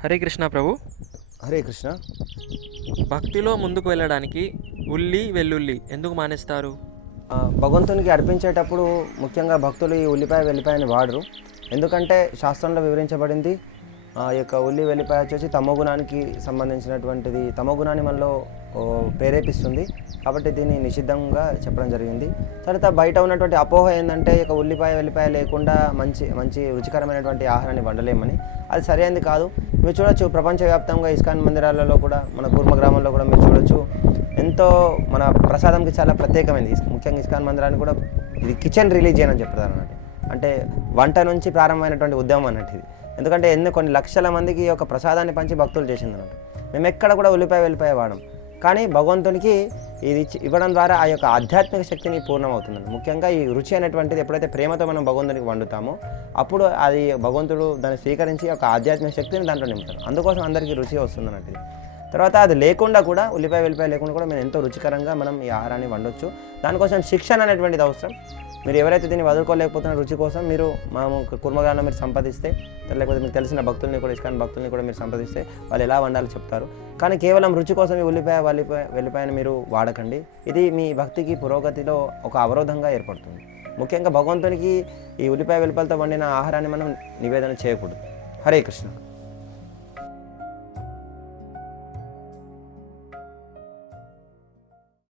హరే కృష్ణ ప్రభు. హరే కృష్ణ. భక్తిలో ముందుకు వెళ్ళడానికి ఉల్లి వెల్లుల్లి ఎందుకు మానేస్తారు? భగవంతునికి అర్పించేటప్పుడు ముఖ్యంగా భక్తులు ఈ ఉల్లిపాయ వెల్లిపాయని వాడరు. ఎందుకంటే శాస్త్రంలో వివరించబడింది, ఈ యొక్క ఉల్లి వెల్లిపాయ వచ్చేసి తమోగుణానికి సంబంధించినటువంటిది. తమోగుణాన్ని మనలో ప్రేరేపిస్తుంది. కాబట్టి దీన్ని నిషిద్ధంగా చెప్పడం జరిగింది. తర్వాత బయట ఉన్నటువంటి అపోహ ఏంటంటే, ఇక ఉల్లిపాయ వెల్లిపాయ లేకుండా మంచి మంచి రుచికరమైనటువంటి ఆహారాన్ని వండలేమని. అది సరైనది కాదు. మీరు చూడొచ్చు, ప్రపంచవ్యాప్తంగా ఇస్కాన్ మందిరాలలో కూడా, మన కూర్మ గ్రామంలో కూడా మీరు చూడొచ్చు, ఎంతో మన ప్రసాదంకి చాలా ప్రత్యేకమైనది. ముఖ్యంగా ఇస్కాన్ మందిరాన్ని కూడా ఇది కిచెన్ రిలీజియన్ అని చెప్తారు అన్నట్టు. అంటే వంట నుంచి ప్రారంభమైనటువంటి ఉద్యమం అన్నట్టు ఇది. ఎందుకంటే కొన్ని లక్షల మందికి ఈ యొక్క ప్రసాదాన్ని పంచి భక్తులు చేసింది అన్నట్టు. మేము ఎక్కడ కూడా ఉల్లిపాయ వెల్లిపాయ వాడం. కానీ భగవంతునికి ఇది ఇవ్వడం ద్వారా ఆ యొక్క ఆధ్యాత్మిక శక్తిని పూర్ణమవుతుందండి. ముఖ్యంగా ఈ రుచి అనేటువంటిది ఎప్పుడైతే ప్రేమతో మనం భగవంతునికి వండుతామో, అప్పుడు అది భగవంతుడు దాన్ని స్వీకరించి ఒక ఆధ్యాత్మిక శక్తిని దాంట్లో నింపుతాడు. అందుకోసం అందరికీ రుచి వస్తుంది అన్నట్టు. తర్వాత అది లేకుండా కూడా, ఉల్లిపాయ వెల్లిపాయ లేకుండా కూడా మేము ఎంతో రుచికరంగా మనం ఈ ఆహారాన్ని వండొచ్చు. దానికోసం శిక్షణ అనేటువంటిది అవసరం. మీరు ఎవరైతే దీన్ని వదులుకోలేకపోతున్న రుచి కోసం మీరు మేము కుర్మగాలను మీరు సంపాదిస్తే, లేకపోతే మీకు తెలిసిన భక్తుల్ని కూడా, ఇస్కాన్ భక్తుల్ని కూడా మీరు సంపాదిస్తే వాళ్ళు ఎలా వండాలో చెప్తారు. కానీ కేవలం రుచి కోసం ఈ ఉల్లిపాయ వెల్లిపాయని మీరు వాడకండి. ఇది మీ భక్తికి పురోగతిలో ఒక అవరోధంగా ఏర్పడుతుంది. ముఖ్యంగా భగవంతునికి ఈ ఉల్లిపాయ వెల్లిపాయలతో వండిన ఆహారాన్ని మనం నివేదన చేయకూడదు. హరే కృష్ణ.